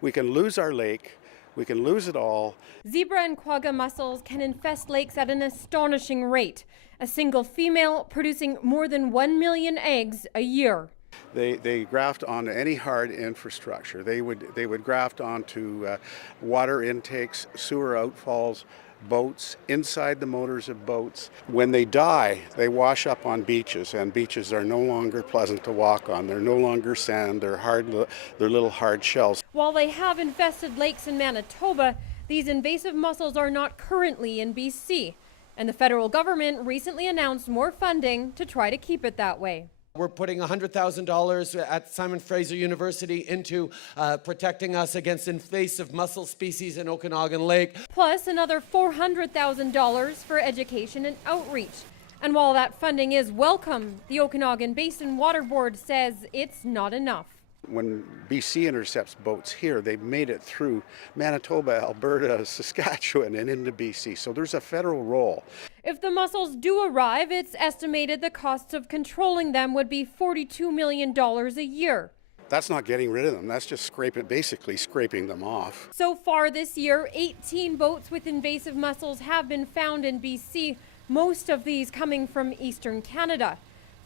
We can lose our lake. We can lose it all. Zebra and quagga mussels can infest lakes at an astonishing rate, a single female producing more than 1 million eggs a year. They graft onto any hard infrastructure. They would graft onto water intakes, sewer outfalls, boats, inside the motors of boats. When they die, they wash up on beaches, and beaches are no longer pleasant to walk on. They're no longer sand, they're little hard shells. While they have infested lakes in Manitoba, these invasive mussels are not currently in BC, and the federal government recently announced more funding to try to keep it that way. We're putting $100,000 at Simon Fraser University into protecting us against invasive mussel species in Okanagan Lake. Plus another $400,000 for education and outreach. And while that funding is welcome, the Okanagan Basin Water Board says it's not enough. When BC intercepts boats here, they've made it through Manitoba, Alberta, Saskatchewan, and into BC. So there's a federal role. If the mussels do arrive, it's estimated the costs of controlling them would be $42 million a year. That's not getting rid of them. That's just basically scraping them off. So far this year, 18 boats with invasive mussels have been found in BC, most of these coming from eastern Canada.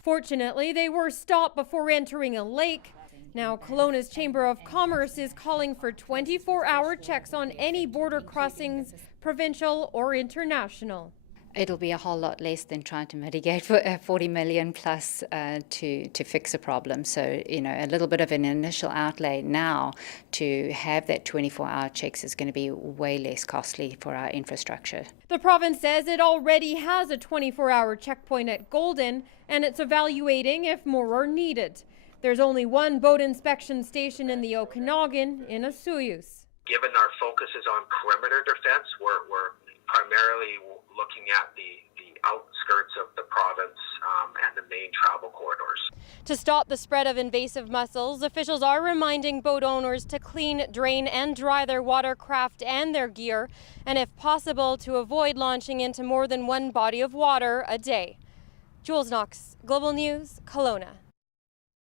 Fortunately, they were stopped before entering a lake. Now, Kelowna's Chamber of Commerce is calling for 24-hour checks on any border crossings, provincial or international. It'll be a whole lot less than trying to mitigate for 40 million plus to fix a problem. So, a little bit of an initial outlay now to have that 24-hour checks is going to be way less costly for our infrastructure. The province says it already has a 24-hour checkpoint at Golden, and it's evaluating if more are needed. There's only one boat inspection station in the Okanagan in Osoyoos. Given our focus is on perimeter defense, we're primarily looking at the outskirts of the province and the main travel corridors. To stop the spread of invasive mussels, officials are reminding boat owners to clean, drain, and dry their watercraft and their gear, and if possible, to avoid launching into more than one body of water a day. Jules Knox, Global News, Kelowna.